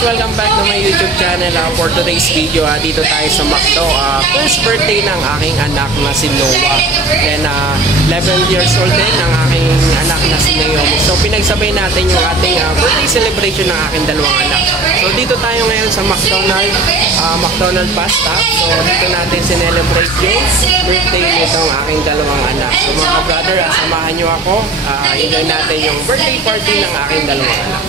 welcome back to my YouTube channel. For today's video, dito tayo sa McDo. First birthday ng aking anak na si Noah. And 11 years old din ang aking anak na si Naomi. So pinagsabay natin yung ating birthday celebration ng aking dalawang anak. So dito tayo ngayon sa McDonald's Pasta. So dito natin sinelebrate yung birthday nitong aking dalawang anak. So mga brother, samahan nyo ako. Enjoy natin yung birthday party ng aking dalawang anak.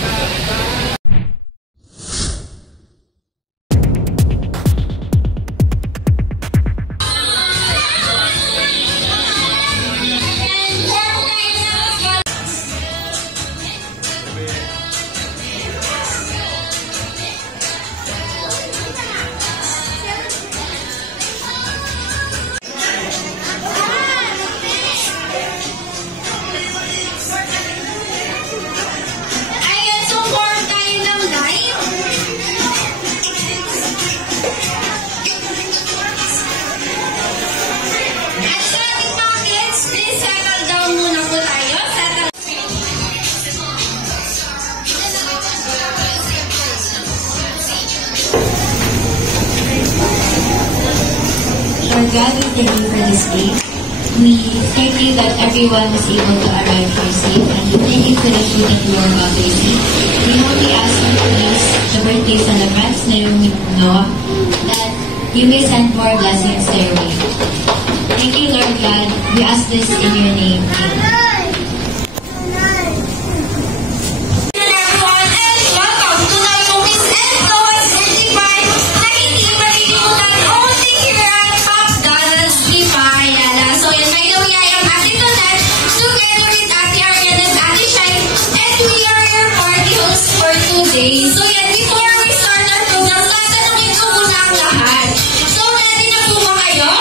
Lord God, we thank you for this day. We thank you that everyone is able to arrive here safe, and we thank you for the food that you are about to eat. We humbly ask you to bless the birthday celebrants, Naomi and Noah, that you may send more blessings their way. Thank you, Lord God. We ask this in your name. Amen. So yan, before we start our program, tatanungin ko muna ang lahat. So ready na po ba kayo?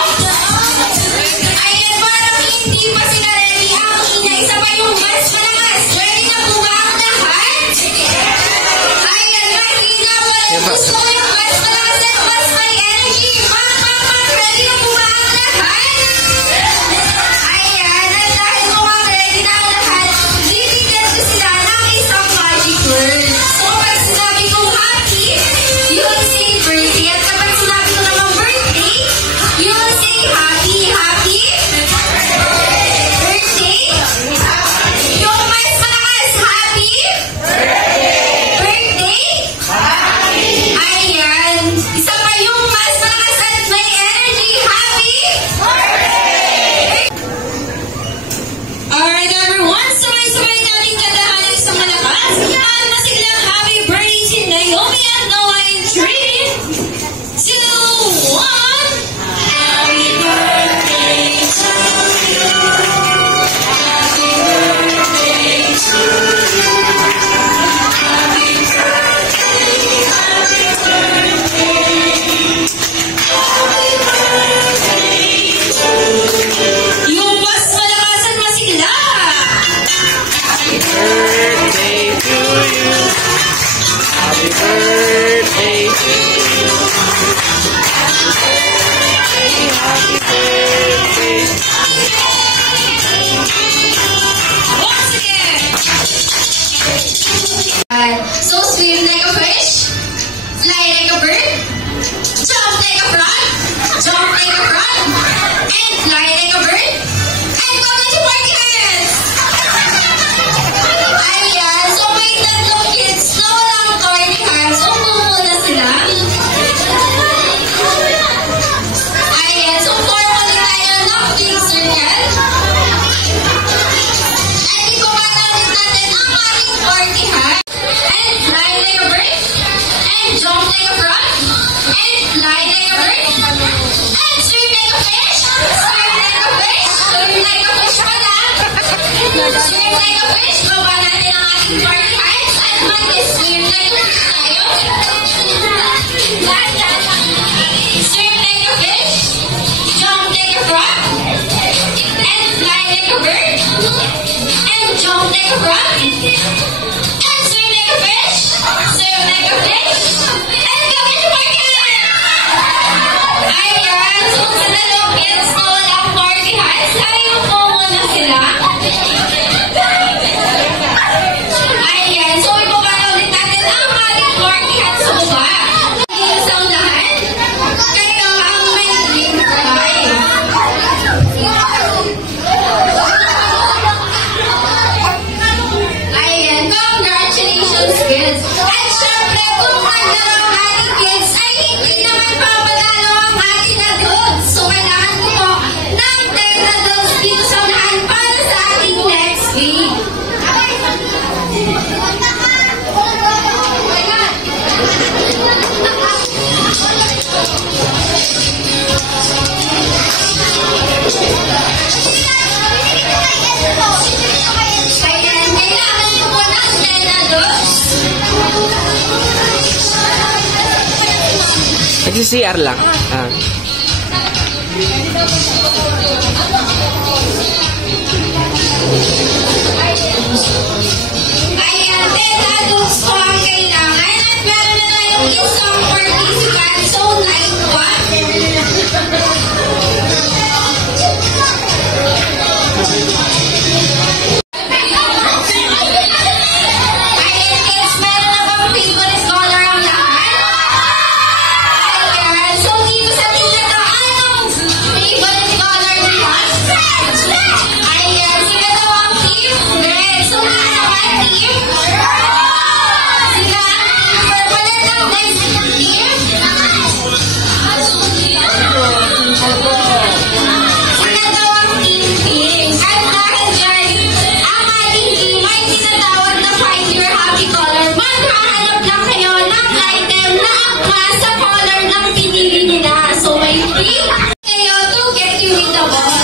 Ayan, parang hindi pa sila ready. Ang ina, isa pa yung mas malakas. Ready na po ba ang lahat? Ayan, mahina mo. Gusto ko yung mas malakas at mas may energy. Mama, ready na po ba ang lahat? Ayan, at dahil mukhang ready na ang lahat, bibigyan ko sila ng isang magic word. You will say birthday. At kapag sinabi ko naman birthday, you will say happy, happy birthday. Yung mas malakas, happy birthday. Ayan. Isa pa yung mas malakas at may energy, happy birthday. Alright everyone, sabay-sabay natin kantahan ng isang malakas. At masiglang happy birthday si Naomi at Noah. 3, 2, 1. Happy birthday to you. Happy birthday to you. Happy birthday, happy birthday. Happy birthday to you. Yung mas malakas at masigla. Happy birthday to you. Happy birthday to you. Happy birthday. Once again. So swim like a fish, fly like a bird, jump like a frog, jump like a frog, and fly like a bird, and go to the party hands. Ayan, so may tatlong kids na walang party hands. So muna sila. Ayan, so formal tayo ng big circle. At ipapatawid natin ang ating party hat. And fly like a bird. And jump like a frog. And fly like a bird. And swim like a fish. Swim like a fish. Swim like a fish pala. Swim like a fish. Baba natin ang ating party hats. At mag-swim like a fish tayo. Swim like a fish. Jump like a frog. And fly like a bird. And jump like a frog. And swim like a fish. Swim like a fish. And go to the party. Ayan. So sa dalawang kids na walang party hats, ayaw po muna sila. Ayan. So ipapanood natin ang ating party hats. Nagsi-CR lang. Ayan, 10 adults po ang kailangan at meron na tayong isang participant. So, line 1. Ayan, kids, meron na bang favorite color ang lahat? Ayan, so dito sa team na to, anong favorite color nila? Ayan, sila daw ang team red. So, ano naman team? Sila, purple na daw guys, team? Sila daw ang team pink. At dahil dyan, ang ating team ay tinatawag na find your happy color. Maghahanap lang kayo ng item na akma sa color ng pinili nila. So, may free kayo to get you with the ball.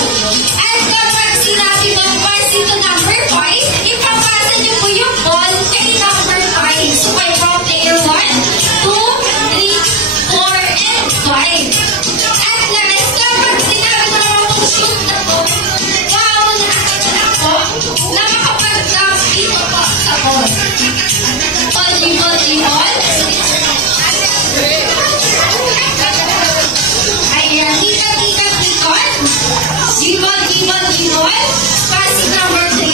At kapag sinabi mo pass ito number 5, ipapasa niyo po yung ball kay number 5. So, kayo po player 1, 2, 3, 4, and 5. At next, kapag sinabi ko naman kung shoot na po, wow, nakakita po, nakakapag-dunk dito po sa ball. Volleyball. Ayan, ikot. Gibol. Passing number 3.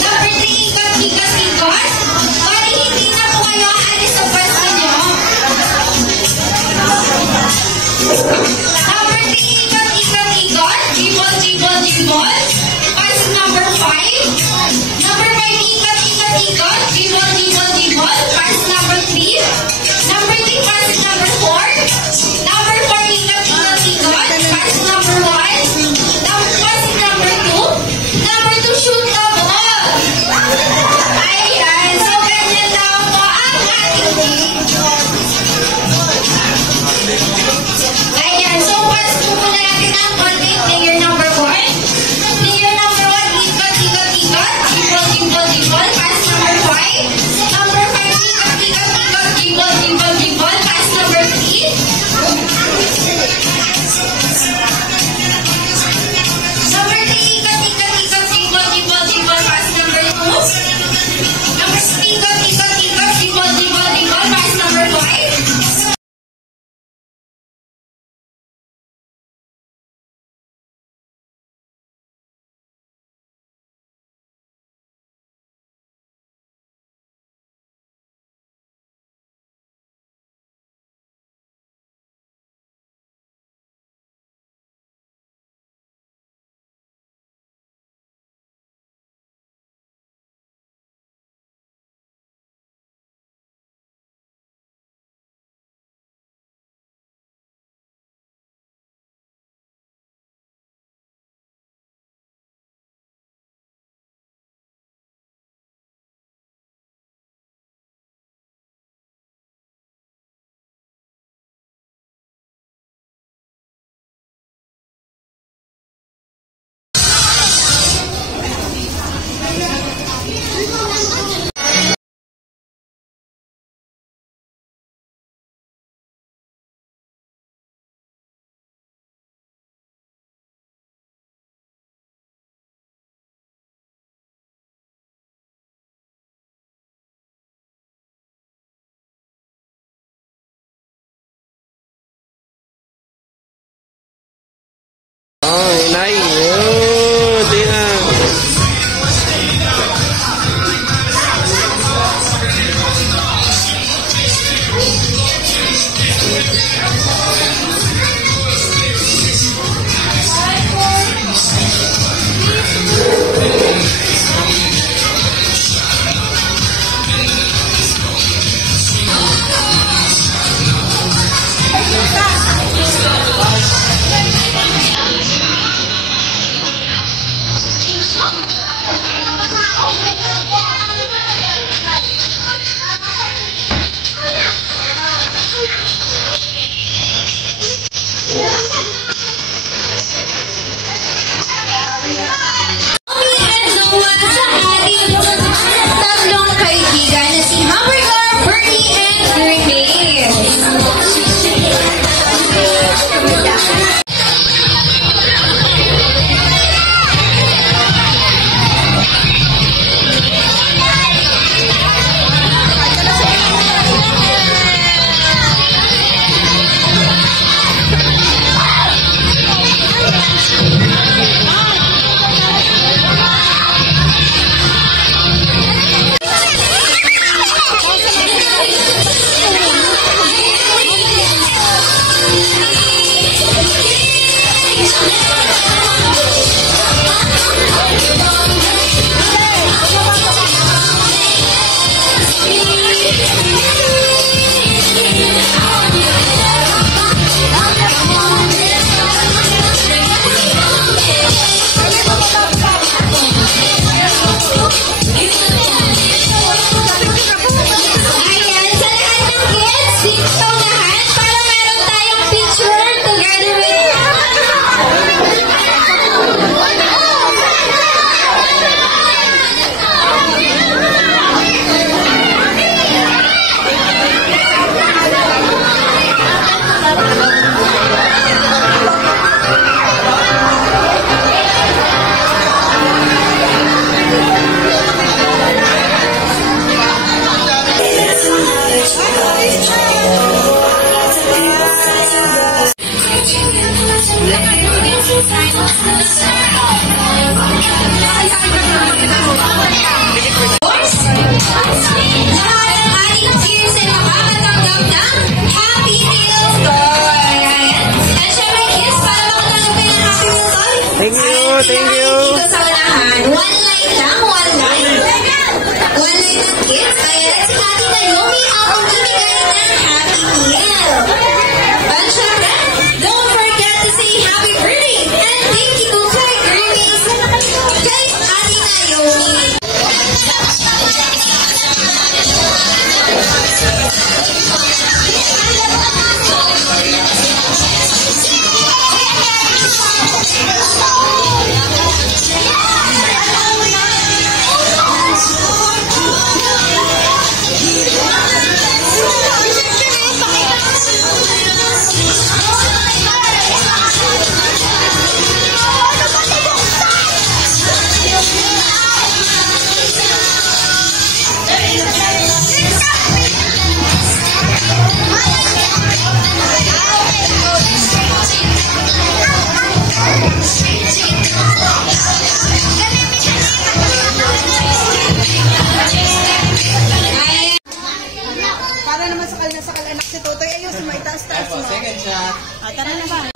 Number 3, ikot. Bali, hindi na po kayo aalis sa pwesto nyo. Number 3, ikot. Gibol. Passing number 5. Number 5, ikot. Gibol. Pass number 3. Number 3, passing number 4. Number 4, ikot. Pass number 1. Passing number Tara na ba?